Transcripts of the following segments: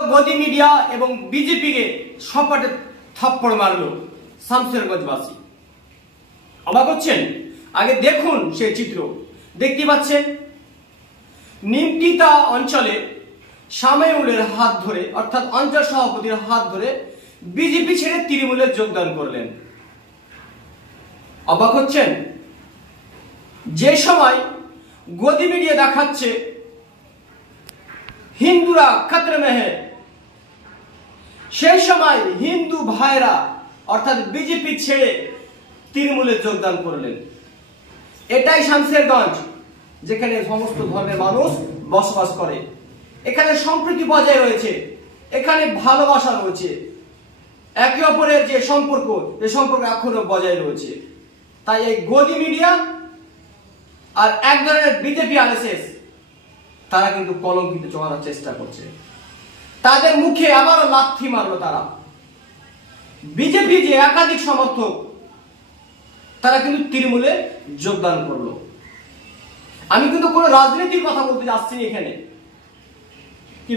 গদি মিডিয়া এবং বিজেপি কে সপাটে থাপ্পড় মারলো শামশেরগঞ্জবাসী। অবাক হচ্ছেন? আগে দেখুন সেই চিত্র। দেখতে পাচ্ছেন নিমতিতা অঞ্চলে সামেউলের হাত ধরে অর্থাৎ অঞ্চল সভাপতির হাত ধরে বিজেপি ছেড়ে তৃণমূলে যোগদান করলেন। অবাক হচ্ছেন? যে সময় গদি মিডিয়া দেখাচ্ছে হিন্দুরা খতরে মে হ্যায়, সেই সময় হিন্দু ভাইরা অর্থাৎ বিজেপি ছেড়ে তৃণমূলে যোগদান করলেন। এটাই শামশেরগঞ্জ, যেখানে সমস্ত ধর্মের মানুষ বসবাস করে। এখানে সম্প্রীতি বজায় রয়েছে, এখানে ভালোবাসা রয়েছে, একে অপরের যে সম্পর্ক এখনো বজায় রয়েছে। তাই এই গদি মিডিয়া আর এক ধরনের বিজেপি আরএসএস তারা কিন্তু কলঙ্কিত চড়ানোর চেষ্টা করছে। তাদের মুখে আবারও লাথি মারলো তারা। বিজেপি যে একাধিক সমর্থক তারা কিন্তু তৃণমূলে যোগদান করলো। আমি কিন্তু কোনো রাজনীতির কথা বলতে যাচ্ছি এখানে কি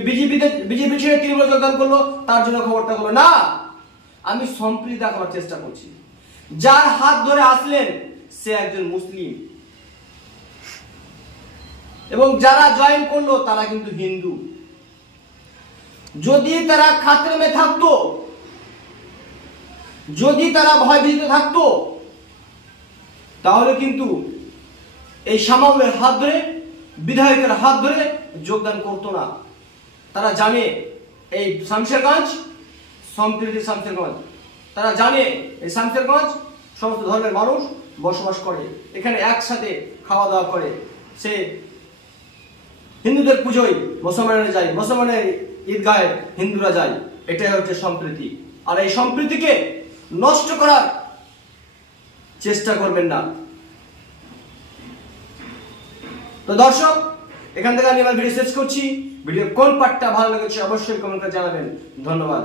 বিজেপি ছেড়ে তৃণমূলে যোগদান করলো তার জন্য খবরটা হলো না। আমি সম্প্রীতি দেখাবার চেষ্টা করছি। যার হাত ধরে আসলেন সে একজন মুসলিম এবং যারা জয়েন করলো তারা কিন্তু হিন্দু। যদি তারা খাতরে মে থাকতো, যদি তারা ভয়ভীত থাকতো, তাহলে কিন্তু এই সামাউলের হাত ধরে বিধায়কের হাত ধরে যোগদান করতো না। তারা জানে এই শামশেরগঞ্জ সম্প্রীতি শামশেরগঞ্জ, তারা জানে এই শামশেরগঞ্জ সমস্ত ধর্মের মানুষ বসবাস করে, এখানে একসাথে খাওয়া দাওয়া করে। সে হিন্দুদের পুজোয় মুসলমানেরা যায়, মুসলমানের ঈদগাহে হিন্দুরা যায়। এটাই হচ্ছে সম্প্রীতি। আর এই সম্প্রীতিকে নষ্ট করার চেষ্টা করবেন না। তো দর্শক, এখান থেকে আমি আমার ভিডিও শেষ করছি। ভিডিও কোন পার্টটা ভালো লেগেছে অবশ্যই কমেন্ট করে জানাবেন। ধন্যবাদ।